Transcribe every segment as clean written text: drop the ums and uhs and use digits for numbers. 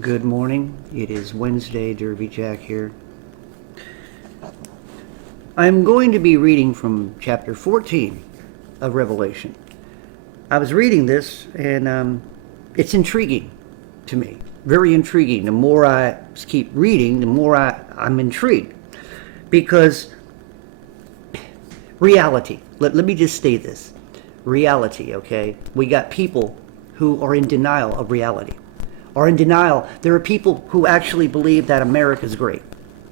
Good morning. It is Wednesday, Derby Jack here. I'm going to be reading from chapter 14 of Revelation. I was reading this and it's intriguing to me. Very intriguing. The more I keep reading, the more I'm intrigued. Because reality, let me just state this. Reality, okay? We got people who are in denial of reality. Are in denial. There are people who actually believe that America is great.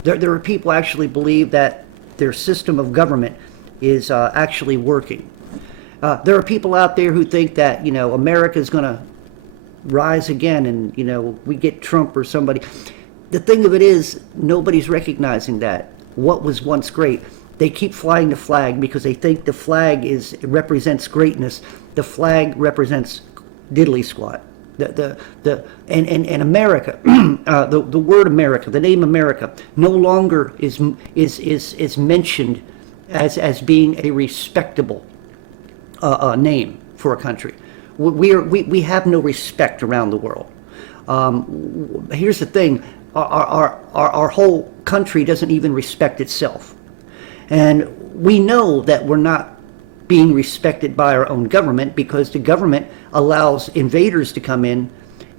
There are people who actually believe that their system of government is actually working. There are people out there who think that, America is going to rise again and, we get Trump or somebody. The thing of it is, nobody's recognizing that. What was once great. They keep flying the flag because they think the flag represents greatness. The flag represents diddly squat. And America, the word America, the name America, no longer is mentioned as being a respectable name for a country. We have no respect around the world. Here's the thing: our whole country doesn't even respect itself, and we know that we're not being respected by our own government because the government allows invaders to come in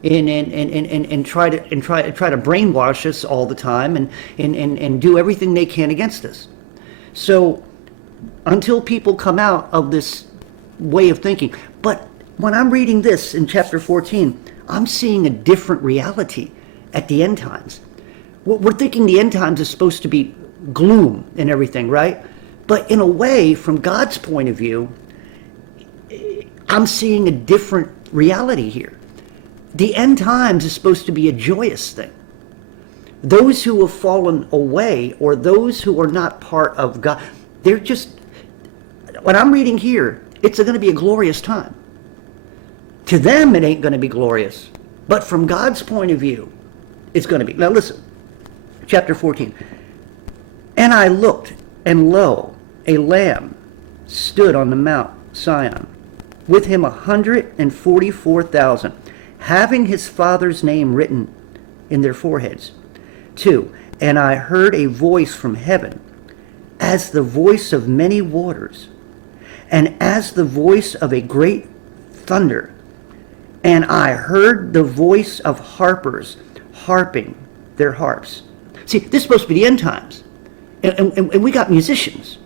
and try to brainwash us all the time and do everything they can against us. So until people come out of this way of thinking, but when I'm reading this in chapter 14, I'm seeing a different reality at the end times. We're thinking the end times is supposed to be gloom and everything, right? But in a way, from God's point of view, I'm seeing a different reality here. The end times is supposed to be a joyous thing. Those who have fallen away, or those who are not part of God, they're just, what I'm reading here, it's going to be a glorious time. To them, it ain't going to be glorious. But from God's point of view, it's going to be. Now listen, chapter 14. And I looked, and lo, a lamb stood on the Mount Sion, with him 144,000, having his father's name written in their foreheads. 2. And I heard a voice from heaven, as the voice of many waters, and as the voice of a great thunder. And I heard the voice of harpers harping their harps. See, this is supposed to be the end times. And we got musicians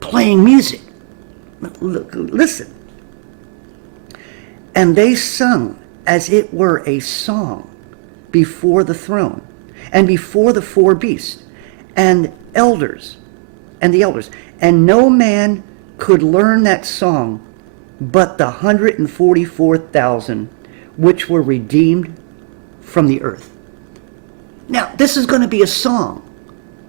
playing music. Listen. And they sung as it were a song before the throne and before the four beasts and the elders. And no man could learn that song but the 144,000 which were redeemed from the earth. Now, this is going to be a song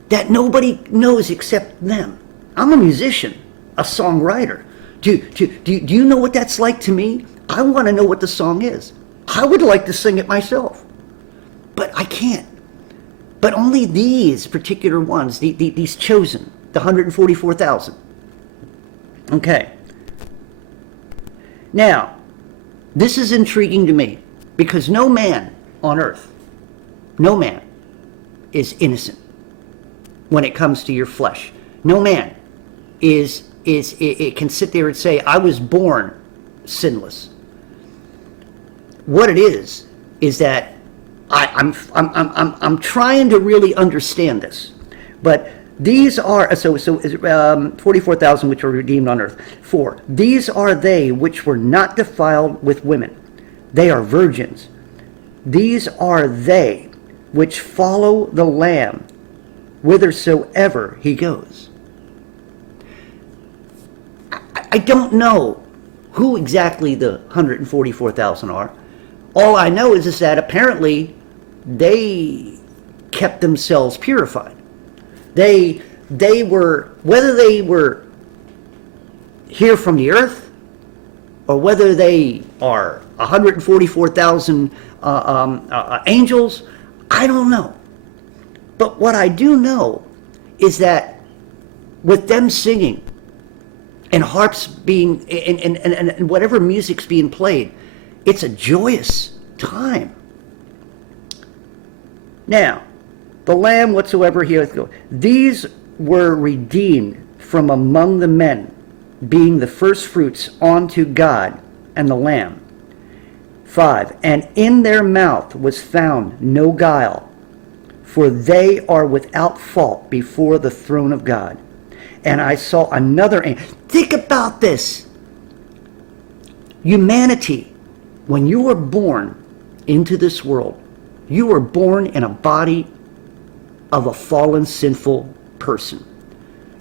that nobody knows except them. I'm a musician, a songwriter. Do you know what that's like to me? I want to know what the song is. I would like to sing it myself, but I can't. But only these particular ones, these chosen, the 144,000. Okay. Now, this is intriguing to me because no man on earth, no man is innocent when it comes to your flesh. No man it can sit there and say, I was born sinless. What it is that I'm trying to really understand this. But these are, so 44,000 which were redeemed on earth. 4, these are they which were not defiled with women. They are virgins. These are they which follow the Lamb whithersoever he goes. I don't know who exactly the 144,000 are. All I know is that apparently they kept themselves purified. They were, whether they were here from the earth or whether they are 144,000 angels, I don't know. But what I do know is that with them singing and harps being, and whatever music's being played, it's a joyous time. Now, the Lamb whatsoever he hath go. These were redeemed from among the men, being the firstfruits unto God and the Lamb. 5. And in their mouth was found no guile, for they are without fault before the throne of God. And I saw another angel. Think about this. Humanity, when you were born into this world, you were born in a body of a fallen, sinful person.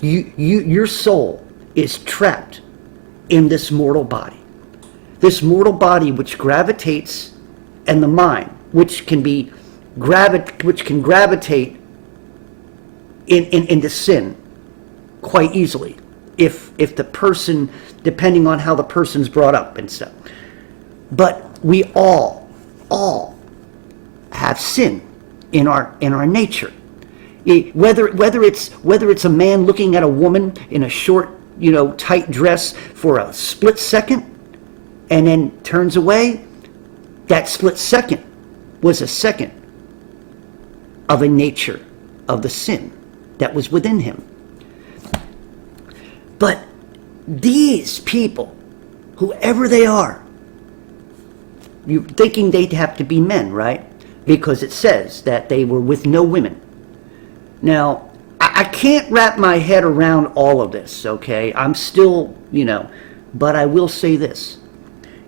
Your soul is trapped in this mortal body. This mortal body which gravitates, and the mind, which can gravitate into sin quite easily, if the person, depending on how the person's brought up and stuff. But we all have sin in our nature. Whether it's a man looking at a woman in a short, tight dress for a split second, and then turns away, that split second was a second of a nature of the sin that was within him. But these people, whoever they are, you're thinking they'd have to be men, right? Because it says that they were with no women. Now, I can't wrap my head around all of this, okay? I'm still, but I will say this,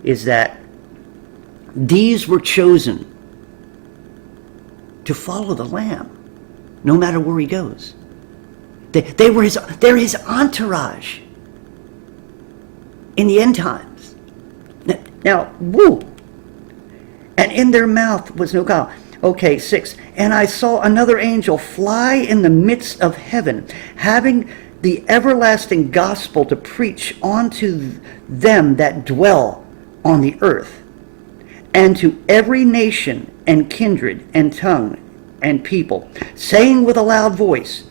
is that these were chosen to follow the Lamb, no matter where he goes. They're his entourage in the end times. Now, woo! And in their mouth was no guile. Okay, 6. And I saw another angel fly in the midst of heaven, having the everlasting gospel to preach unto them that dwell on the earth, and to every nation and kindred and tongue and people, saying with a loud voice,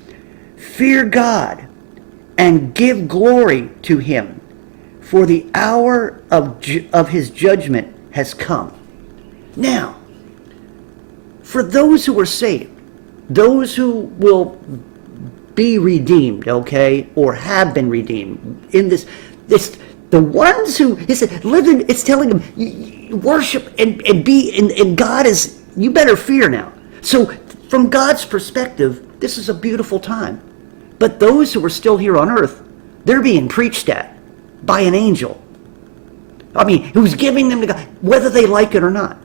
Fear God, and give glory to him, for the hour of his judgment has come. Now, for those who are saved, those who will be redeemed, okay, or have been redeemed in this, the ones who it's telling them, worship and be in God is, you better fear now. So from God's perspective, this is a beautiful time. But those who are still here on earth, they're being preached at by an angel. I mean, who's giving them to God, whether they like it or not.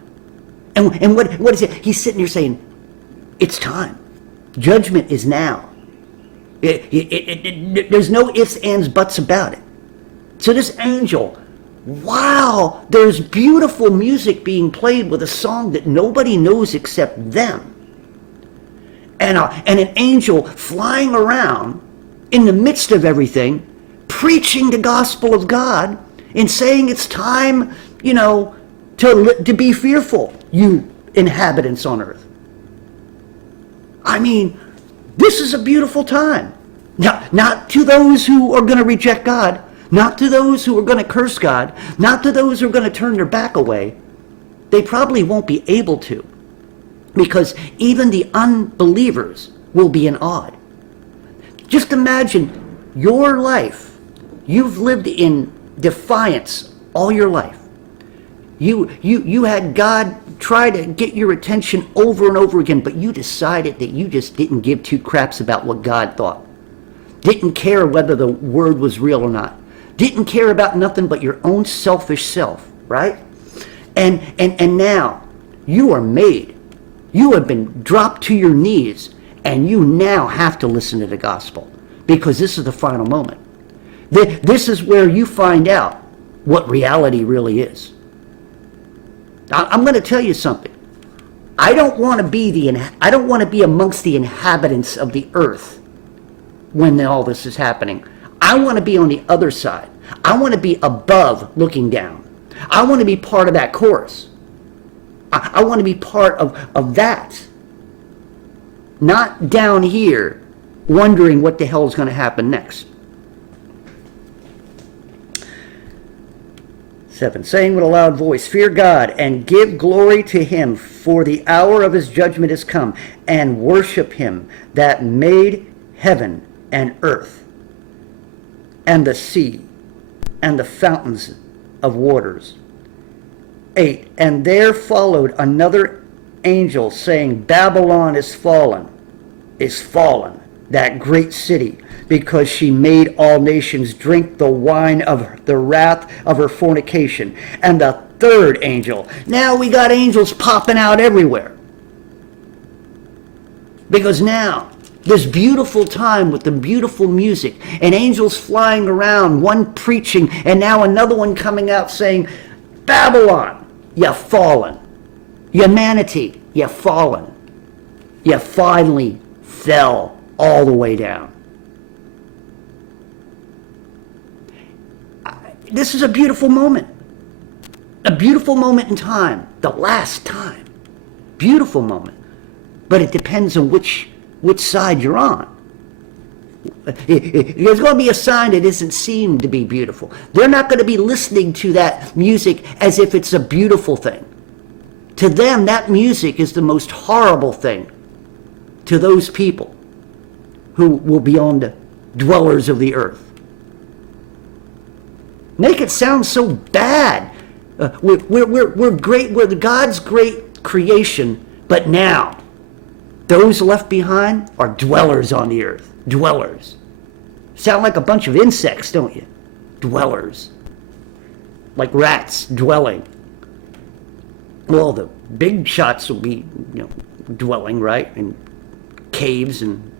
And what is it? He's sitting here saying, it's time. Judgment is now. There's no ifs, ands, buts about it. So this angel, wow, there's beautiful music being played with a song that nobody knows except them. And an angel flying around in the midst of everything, preaching the gospel of God and saying it's time, to be fearful, you inhabitants on earth. I mean, this is a beautiful time. Now, not to those who are going to reject God, not to those who are going to curse God, not to those who are going to turn their back away. They probably won't be able to, because even the unbelievers will be in awe. Just imagine your life. You've lived in defiance all your life. You had God try to get your attention over and over again, but you decided that you just didn't give two craps about what God thought. Didn't care whether the word was real or not. Didn't care about nothing but your own selfish self, right? And now you are made. You have been dropped to your knees, and you now have to listen to the gospel, because this is the final moment. This is where you find out what reality really is. I'm going to tell you something. I don't want to be amongst the inhabitants of the earth when all this is happening. I want to be on the other side. I want to be above looking down. I want to be part of that chorus. I want to be part of that. Not down here wondering what the hell is going to happen next. 7, saying with a loud voice, fear God and give glory to him, for the hour of his judgment is come, and worship him that made heaven and earth and the sea and the fountains of waters. 8, and there followed another angel, saying, Babylon is fallen, that great city, because she made all nations drink the wine of the wrath of her fornication. And the third angel, now we got angels popping out everywhere. Because now, this beautiful time with the beautiful music, and angels flying around, one preaching, and now another one coming out saying, Babylon, you've fallen. Humanity, you've fallen. You finally fell all the way down. This is a beautiful moment. A beautiful moment in time. The last time. Beautiful moment. But it depends on which side you're on. There's going to be a sign that isn't seen to be beautiful. They're not going to be listening to that music as if it's a beautiful thing. To them, that music is the most horrible thing. To those people who will be on the dwellers of the earth. Make it sound so bad. We're great. We're God's great creation, but now those left behind are dwellers on the earth. Dwellers. Sound like a bunch of insects, don't you? Dwellers. Like rats dwelling. Well, the big shots will be, dwelling, right? In caves and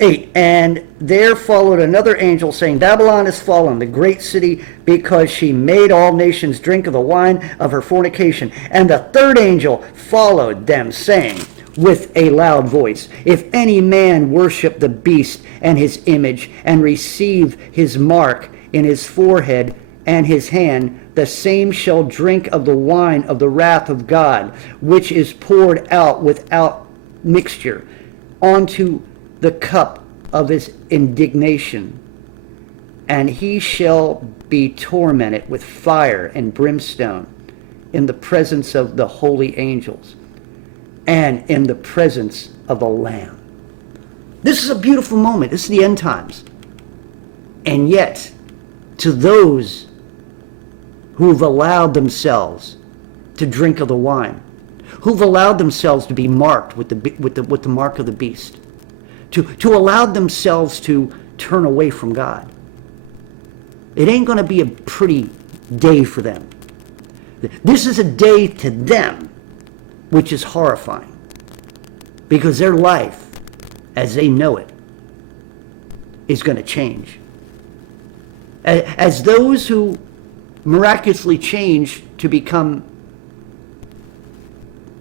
8, and there followed another angel, saying, Babylon is fallen, the great city, because she made all nations drink of the wine of her fornication. And the third angel followed them, saying with a loud voice, if any man worship the beast and his image, and receive his mark in his forehead and his hand, the same shall drink of the wine of the wrath of God, which is poured out without mixture onto the cup of his indignation, and he shall be tormented with fire and brimstone in the presence of the holy angels and in the presence of the Lamb. This is a beautiful moment. This is the end times. And yet, to those who've allowed themselves to drink of the wine, who've allowed themselves to be marked with the mark of the beast, to allow themselves to turn away from God. It ain't going to be a pretty day for them. This is a day to them which is horrifying, because their life, as they know it, is going to change. As those who miraculously change to become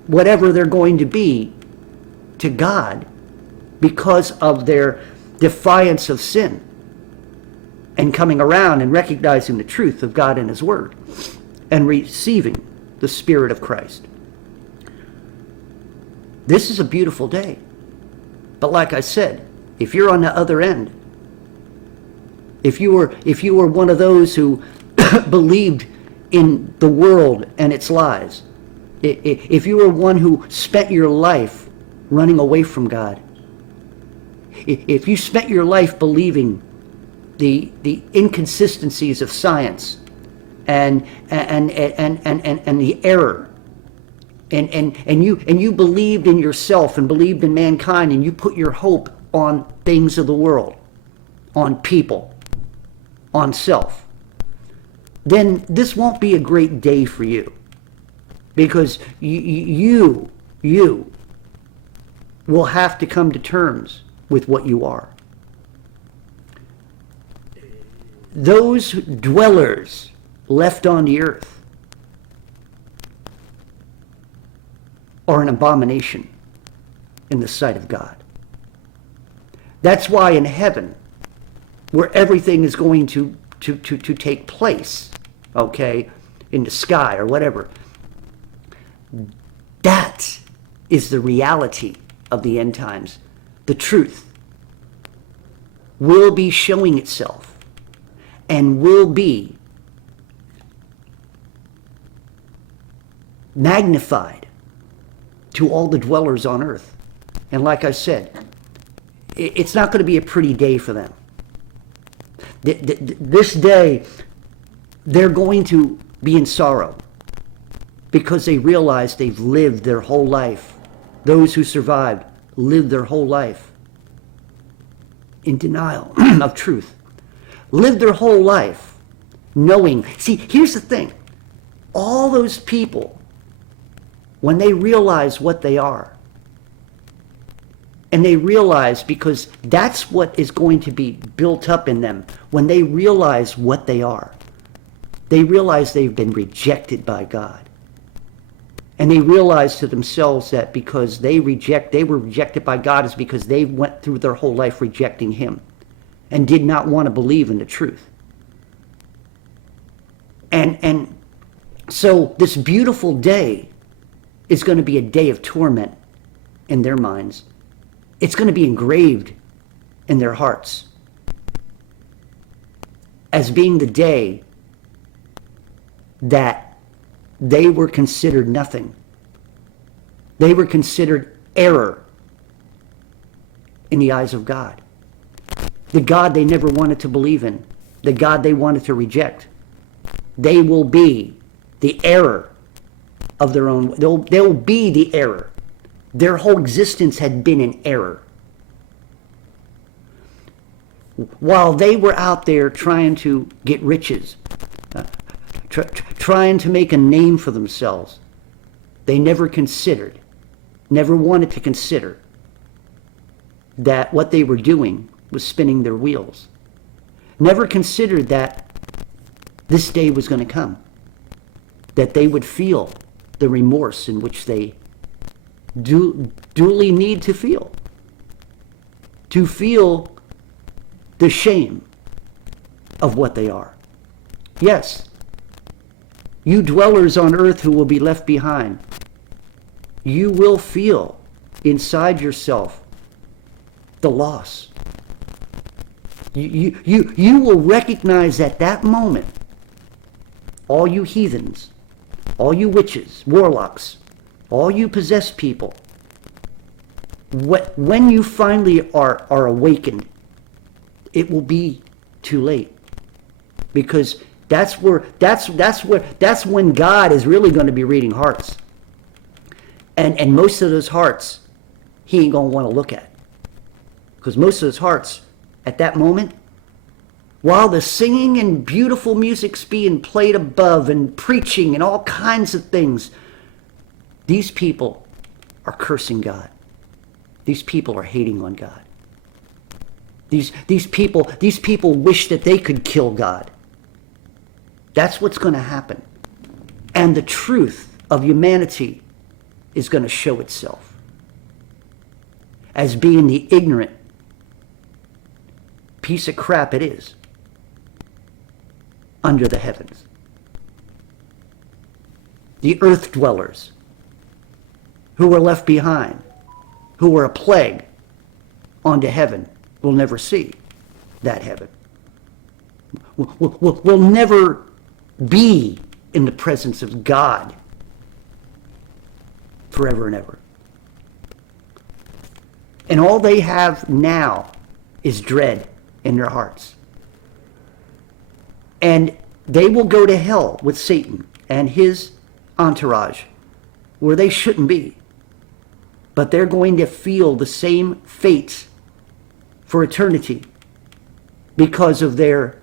whatever they're going to be to God, because of their defiance of sin and coming around and recognizing the truth of God and his word and receiving the Spirit of Christ. This is a beautiful day. But like I said, if you're on the other end, if you were one of those who believed in the world and its lies, if you were one who spent your life running away from God, if you spent your life believing the inconsistencies of science and the error, and you believed in yourself and believed in mankind, and you put your hope on things of the world, on people, on self, then this won't be a great day for you, because you will have to come to terms with what you are. Those dwellers left on the earth are an abomination in the sight of God. That's why in heaven, where everything is going to take place, okay, in the sky or whatever, that is the reality of the end times. The truth will be showing itself. and will be magnified to all the dwellers on earth. And like I said, it's not going to be a pretty day for them. This day, they're going to be in sorrow because they realize they've lived their whole life. Those who survived lived their whole life in denial of truth. Lived their whole life knowing. See, here's the thing. All those people, when they realize what they are, and they realize, because that's what is going to be built up in them, when they realize what they realize they've been rejected by God. And they realize to themselves that because they were rejected by God is because they went through their whole life rejecting Him and did not want to believe in the truth. And so this beautiful day is going to be a day of torment in their minds. It's going to be engraved in their hearts as being the day that they were considered nothing. They were considered error in the eyes of God. The God they never wanted to believe in. The God they wanted to reject. They will be the error of their own. They'll be the error. Their whole existence had been in error. While they were out there trying to get riches, trying to make a name for themselves, they never wanted to consider that what they were doing was spinning their wheels. Never considered that this day was going to come, that they would feel the remorse in which they duly need to feel the shame of what they are. Yes, you dwellers on earth who will be left behind, you will feel inside yourself the loss. You will recognize at that moment, all you heathens, all you witches, warlocks, all you possessed people, when you finally are awakened, it will be too late. Because that's when God is really going to be reading hearts. And most of those hearts, He ain't going to want to look at. Because most of those hearts, at that moment, while the singing and beautiful music's being played above and preaching and all kinds of things, these people are cursing God. These people are hating on God. These people wish that they could kill God. That's what's going to happen. And the truth of humanity is going to show itself as being the ignorant piece of crap it is under the heavens. The earth dwellers who were left behind, who were a plague onto heaven, will never see that heaven. Will never be in the presence of God forever and ever. And all they have now is dread in their hearts. And they will go to hell with Satan and his entourage, where they shouldn't be. But they're going to feel the same fate for eternity because of their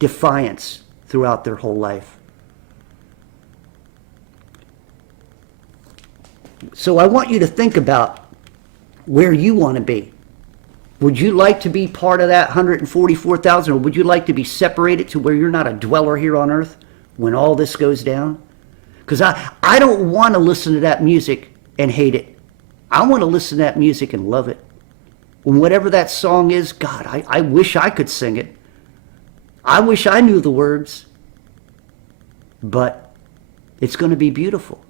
defiance throughout their whole life. So I want you to think about where you want to be. Would you like to be part of that 144,000, or would you like to be separated to where you're not a dweller here on earth when all this goes down? Because I don't want to listen to that music and hate it. I want to listen to that music and love it. And whatever that song is, God, I wish I could sing it. I wish I knew the words. But it's going to be beautiful.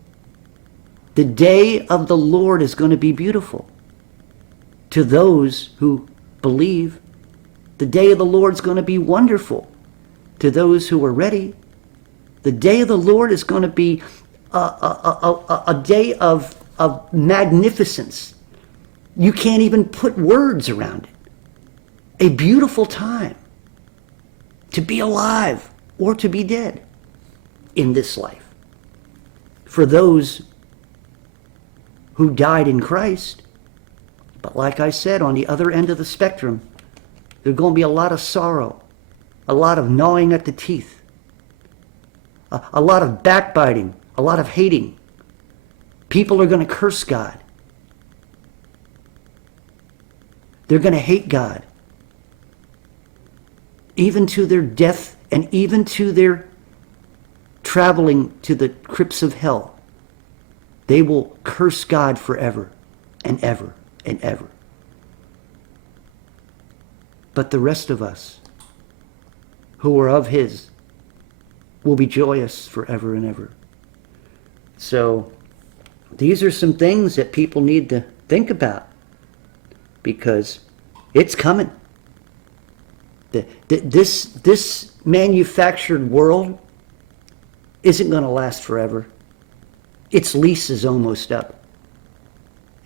The day of the Lord is going to be beautiful. To those who believe, the day of the Lord is going to be wonderful. to those who are ready. The day of the Lord is going to be a day of magnificence. You can't even put words around it. A beautiful time to be alive or to be dead in this life. For those who died in Christ, but like I said, on the other end of the spectrum, there's going to be a lot of sorrow, a lot of gnawing at the teeth, a lot of backbiting, a lot of hating. People are going to curse God. They're going to hate God, even to their death and even to their traveling to the crypts of hell. They will curse God forever and ever and ever. But the rest of us who are of his will be joyous forever and ever. So these are some things that people need to think about, because it's coming. This manufactured world isn't going to last forever. Its lease is almost up.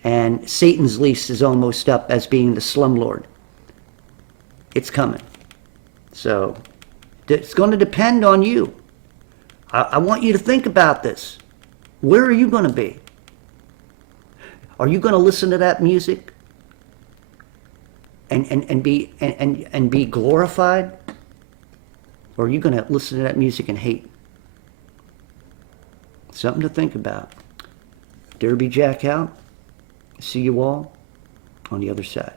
And Satan's lease is almost up as being the slumlord. It's coming. So it's going to depend on you. I want you to think about this. Where are you going to be? Are you going to listen to that music and be glorified? Or are you going to listen to that music and hate? Something to think about. Derby Jack out. See you all on the other side.